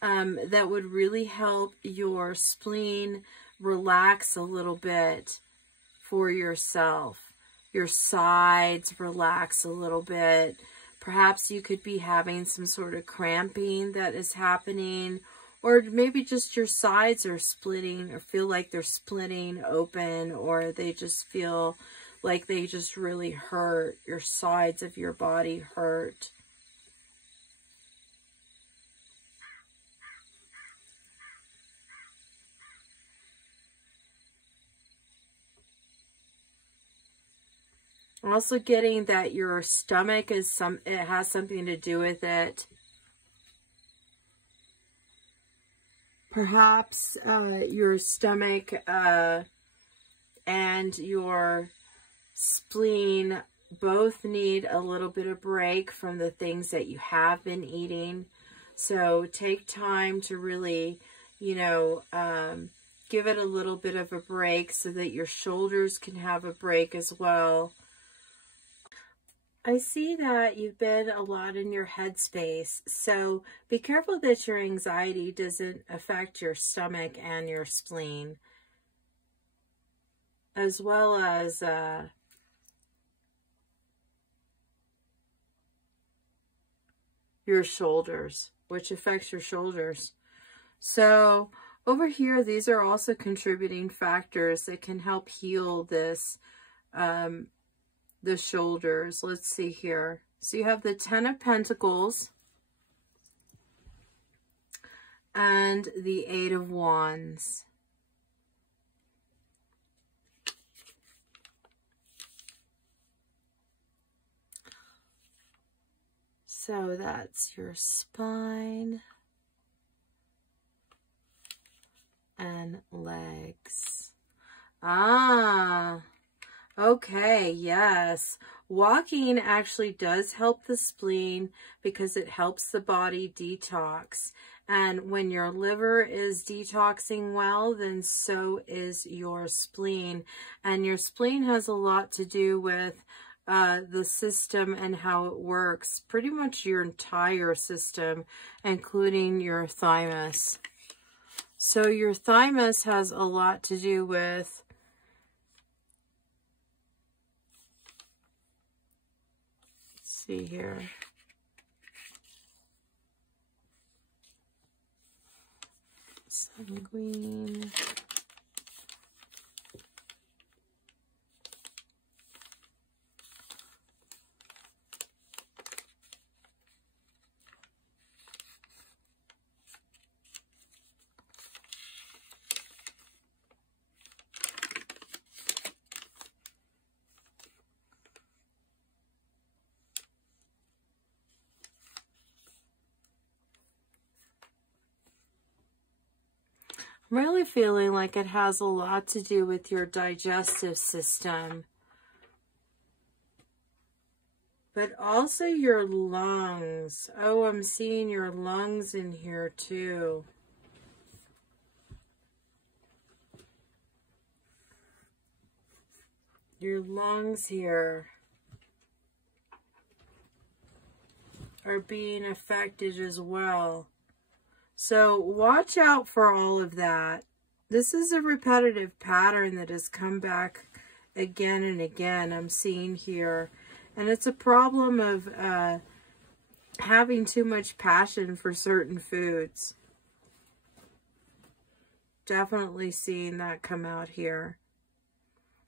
that would really help your spleen relax a little bit for yourself. Your sides relax a little bit. Perhaps you could be having some sort of cramping that is happening, or maybe just your sides are splitting or feel like they're splitting open, or they just feel like they just really hurt. Your sides of your body hurt. Also getting that your stomach is it has something to do with it. Perhaps your stomach and your spleen both need a little bit of break from the things that you have been eating. So take time to really, you know, give it a little bit of a break so that your shoulders can have a break as well. I see that you've been a lot in your headspace, so be careful that your anxiety doesn't affect your stomach and your spleen, as well as your shoulders, which affects your shoulders. So over here, these are also contributing factors that can help heal this the shoulders. Let's see here. So you have the 10 of Pentacles and the 8 of Wands. So that's your spine and legs. Okay, yes. Walking actually does help the spleen because it helps the body detox. And when your liver is detoxing well, then so is your spleen. And your spleen has a lot to do with the system and how it works. Pretty much your entire system, including your thymus. So your thymus has a lot to do with see here. Sanguine. I'm really feeling like it has a lot to do with your digestive system, but also your lungs. Oh, I'm seeing your lungs in here too. Your lungs here are being affected as well. So watch out for all of that. This is a repetitive pattern that has come back again and again, I'm seeing here. And it's a problem of having too much passion for certain foods. Definitely seeing that come out here.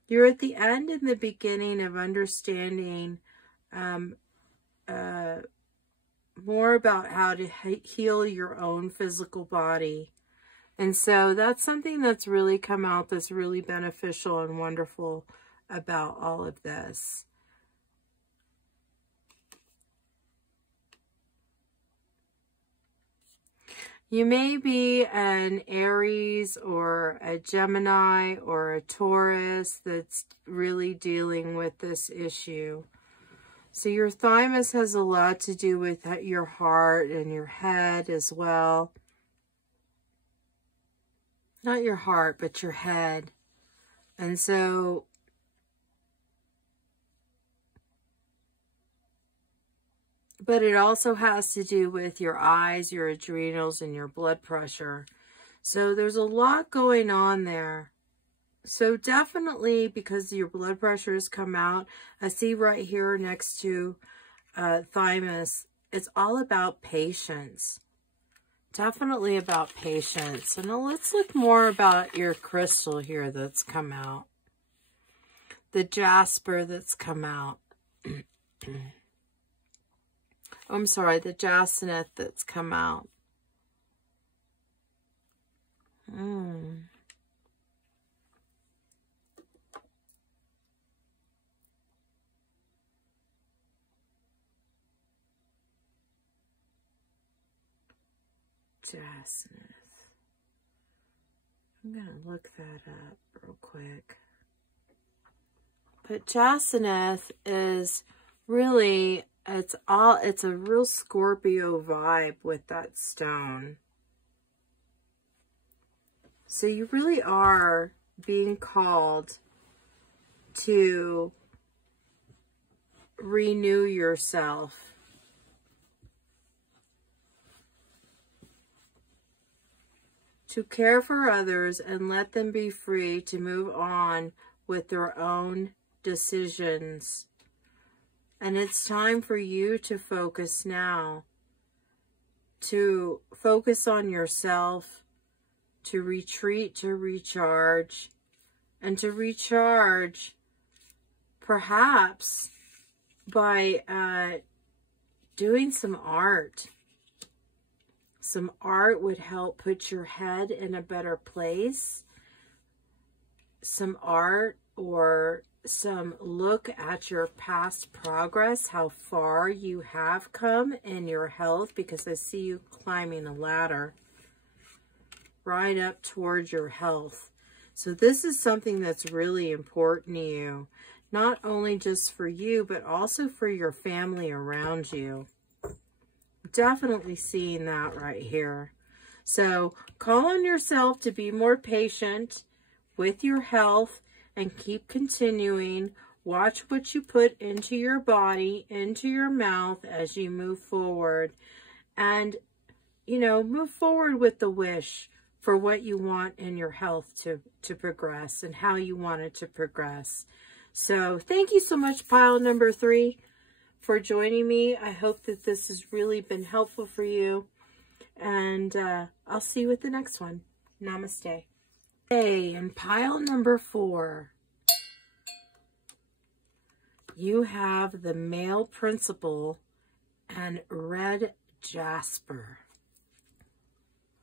You're at the end and the beginning of understanding more about how to heal your own physical body. And so that's something that's really come out that's really beneficial and wonderful about all of this. You may be an Aries or a Gemini or a Taurus that's really dealing with this issue. So your thymus has a lot to do with your heart and your head as well. Not your heart, but your head. And so but it also has to do with your eyes, your adrenals, and your blood pressure. So there's a lot going on there. So definitely, because your blood pressure has come out, I see right here next to Thymus, it's all about patience. Definitely about patience. So now let's look more about your crystal here that's come out. The Jasper that's come out. I'm sorry, the Jacinith that's come out. Jacinith. I'm going to look that up real quick. But Jacinith is really, it's a real Scorpio vibe with that stone. So you really are being called to renew yourself. To care for others and let them be free to move on with their own decisions. And it's time for you to focus now. To focus on yourself, to retreat, to recharge, and to recharge perhaps by doing some art. Some art would help put your head in a better place. Some art or some look at your past progress, how far you have come in your health, because I see you climbing a ladder right up towards your health. So this is something that's really important to you, not only just for you, but also for your family around you. Definitely seeing that right here. So call on yourself to be more patient with your health and keep continuing. Watch what you put into your body, into your mouth as you move forward. And, you know, move forward with the wish for what you want in your health to progress and how you want it to progress. So thank you so much, pile number 3, for joining me. I hope that this has really been helpful for you. And I'll see you with the next one. Namaste. Hey, and pile number 4. You have the male principle and red Jasper.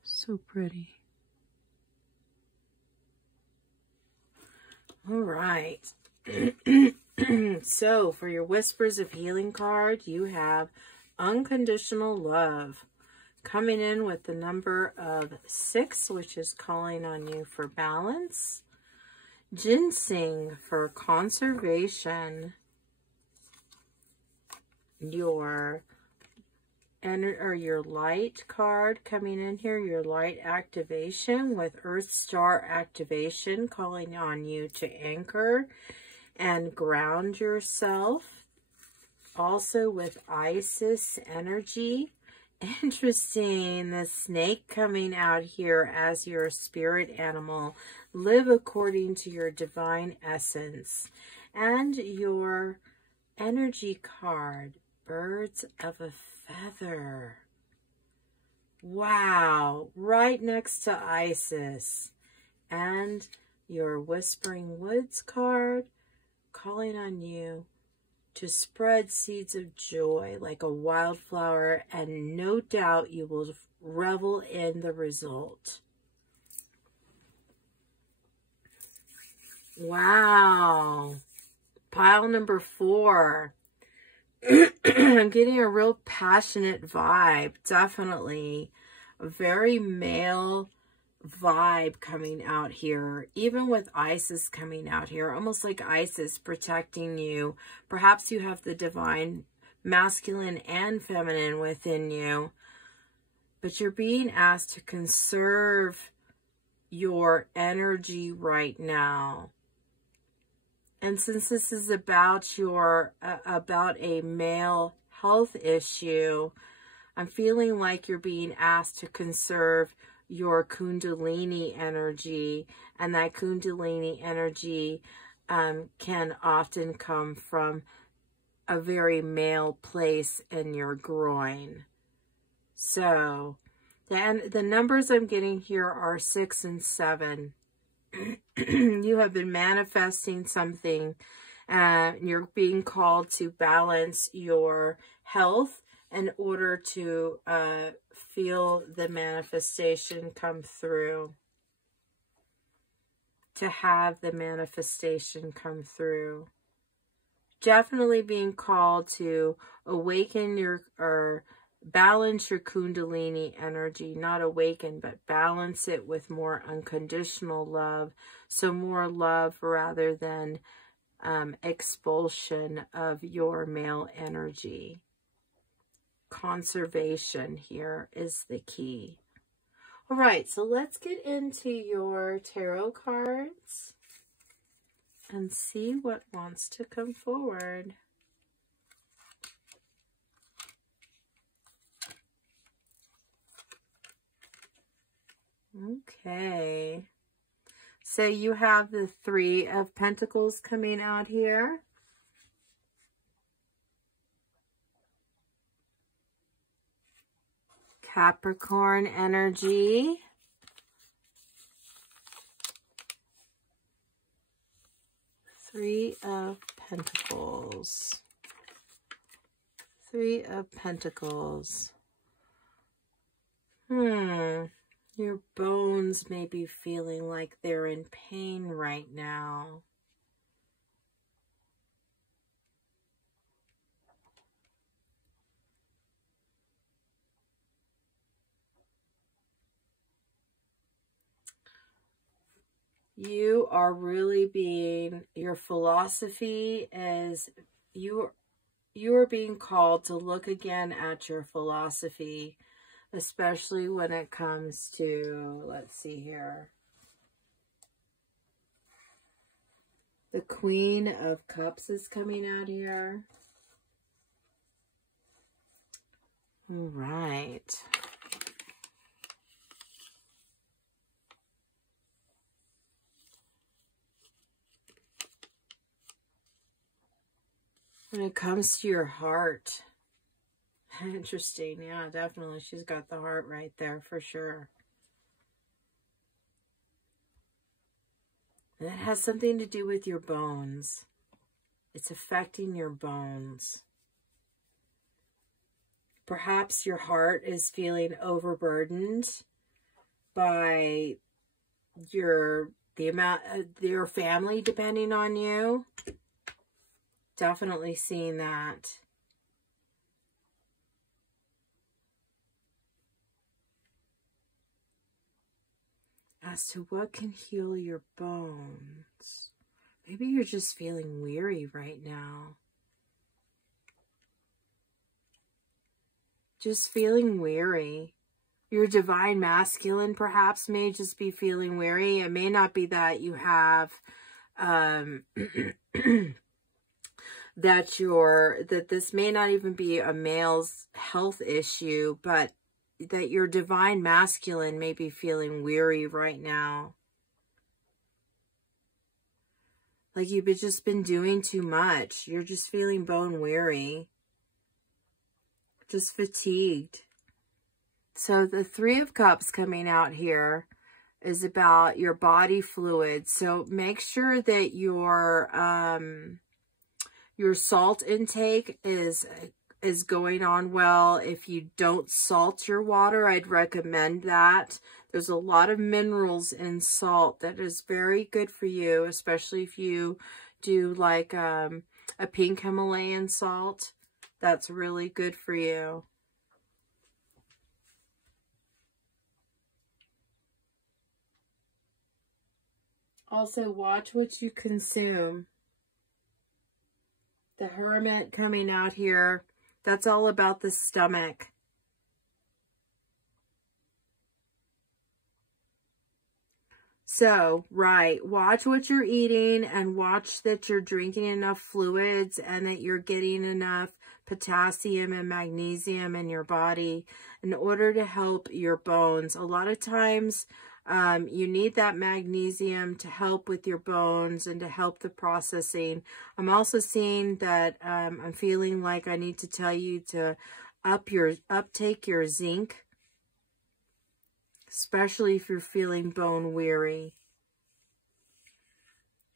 So pretty. All right. So for your Whispers of Healing card, you have unconditional love coming in with the number of 6, which is calling on you for balance. Ginseng for conservation. Your light card coming in here, your light activation with Earth Star activation, calling on you to anchor and ground yourself. Also with Isis energy. Interesting, the snake coming out here as your spirit animal. Live according to your divine essence. And your energy card, Birds of a Feather. Wow, right next to Isis. And your Whispering Woods card, calling on you to spread seeds of joy like a wildflower, and no doubt you will revel in the result. Wow. Pile number 4. I'm getting a real passionate vibe. Definitely a very male vibe coming out here, even with Isis coming out here, almost like Isis protecting you. Perhaps you have the divine masculine and feminine within you, but you're being asked to conserve your energy right now. And since this is about your about a male health issue, I'm feeling like you're being asked to conserve your Kundalini energy, and that Kundalini energy can often come from a very male place in your groin. So, the numbers I'm getting here are 6 and 7. You have been manifesting something, and you're being called to balance your health in order to feel the manifestation come through. To have the manifestation come through. Definitely being called to awaken or balance your Kundalini energy. Not awaken, but balance it with more unconditional love. So more love rather than expulsion of your male energy. Conservation here is the key. All right, so let's get into your tarot cards and see what wants to come forward. Okay. So you have the 3 of Pentacles coming out here. Capricorn energy. Three of Pentacles. 3 of Pentacles. Your bones may be feeling like they're in pain right now. You are really being, your philosophy is, you are being called to look again at your philosophy, especially when it comes to, let's see here, the Queen of Cups is coming out here. All right. When it comes to your heart, interesting. Yeah, definitely. She's got the heart right there for sure. And it has something to do with your bones. It's affecting your bones. Perhaps your heart is feeling overburdened by your family depending on you. Definitely seeing that. As to what can heal your bones. Maybe you're just feeling weary right now. Just feeling weary. Your divine masculine perhaps may just be feeling weary. It may not be that you have that this may not even be a male's health issue, but that your divine masculine may be feeling weary right now. Like you've just been doing too much. You're just feeling bone weary. Just fatigued. So the 3 of Cups coming out here is about your body fluids. So make sure that your salt intake is going on well. If you don't salt your water, I'd recommend that. There's a lot of minerals in salt that is very good for you, especially if you do like a pink Himalayan salt. That's really good for you. Also, watch what you consume. The Hermit coming out here, that's all about the stomach. So, right, watch what you're eating and watch that you're drinking enough fluids and that you're getting enough potassium and magnesium in your body in order to help your bones. A lot of times you need that magnesium to help with your bones and to help the processing. I'm also seeing that I'm feeling like I need to tell you to uptake your zinc, especially if you're feeling bone weary.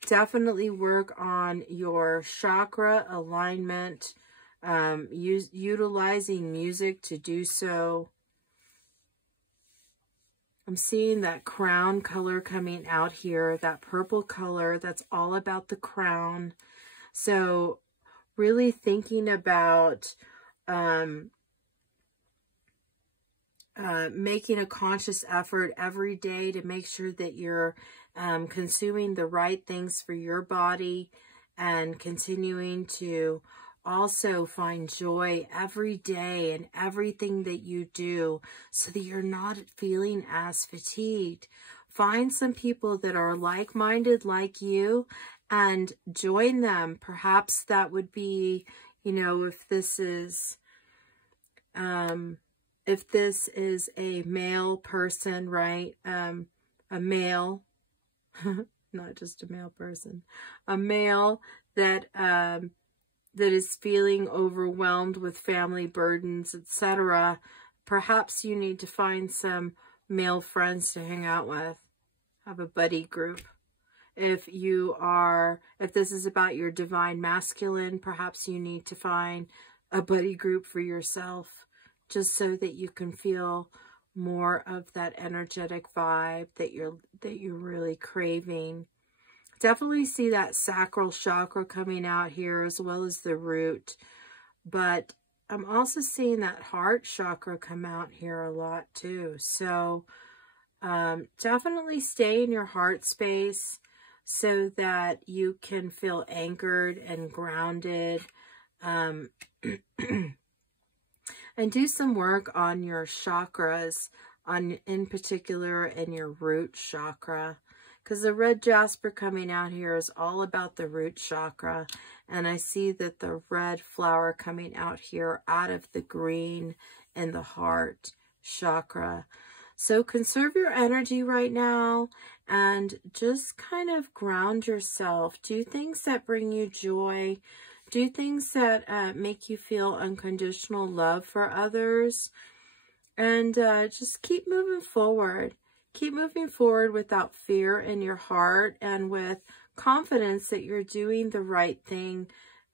Definitely work on your chakra alignment, utilizing music to do so. I'm seeing that crown color coming out here, that purple color. That's all about the crown. So really thinking about making a conscious effort every day to make sure that you're consuming the right things for your body and continuing to also find joy every day in everything that you do so that you're not feeling as fatigued. Find some people that are like-minded like you and join them. Perhaps that would be, you know, if this is a male person, right? A male, not just a male person, a male that that is feeling overwhelmed with family burdens, etc. Perhaps you need to find some male friends to hang out with. Have a buddy group. If this is about your divine masculine, perhaps you need to find a buddy group for yourself, just so that you can feel more of that energetic vibe that you're really craving. Definitely see that sacral chakra coming out here as well as the root. But I'm also seeing that heart chakra come out here a lot too. So definitely stay in your heart space so that you can feel anchored and grounded. And do some work on your chakras, in particular in your root chakra. Because the red jasper coming out here is all about the root chakra. And I see that the red flower coming out here out of the green in the heart chakra. So conserve your energy right now and just kind of ground yourself. Do things that bring you joy. Do things that make you feel unconditional love for others. And just keep moving forward. Keep moving forward without fear in your heart and with confidence that you're doing the right thing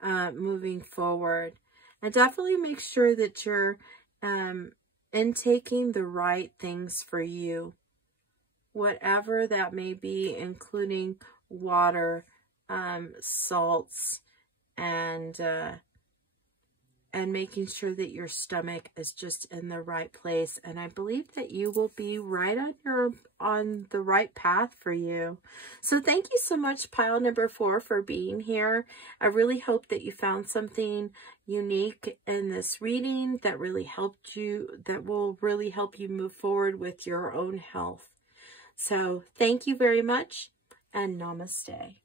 moving forward. And definitely make sure that you're intaking the right things for you, whatever that may be, including water, salts, and making sure that your stomach is just in the right place. And I believe that you will be right on the right path for you. So thank you so much, pile number 4, for being here. I really hope that you found something unique in this reading that really helped you, that will really help you move forward with your own health. So thank you very much, and namaste.